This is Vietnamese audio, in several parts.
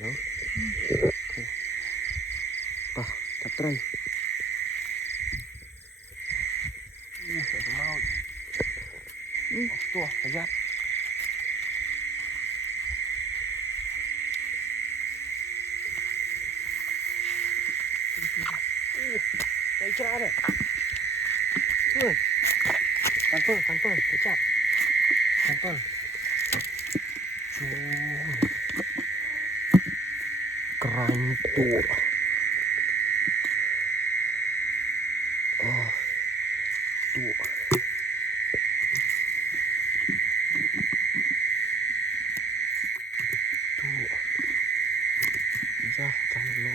nữa. Và chặt cây. Sẽ có mau. Tua, phải ra. Đây ra này. Can phơi, cái chặt. Can phơi. Crank tua. Tua. Ra trong lô.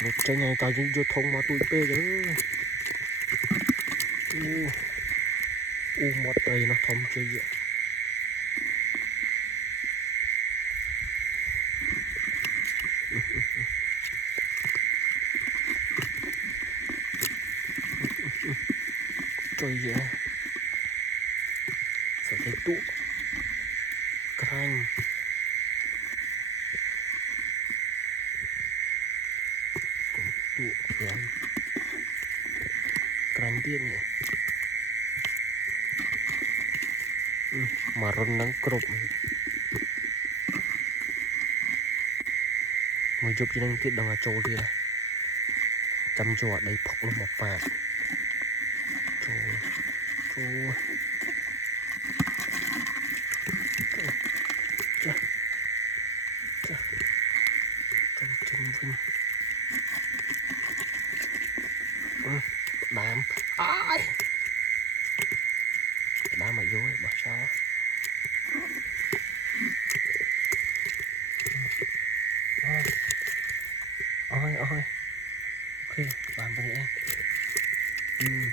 Một cái này tao vô thông mà tụi bê chứ. Một đây nó thông chơi vậy. Chơi vậy. Sẽ thấy tụ. Crank. Tụ crank. Crank tiên nhỉ. Maron nắng cột. Mới chụp cho nên tiết đang là trâu kia này. Chăm cho ở đây phọc nó một vàng. Trâu. Chà. Trong chân vinh. Đám. Ai. Đám mà vô bỏ sao. Ôi. Ok, bàn bên đây em.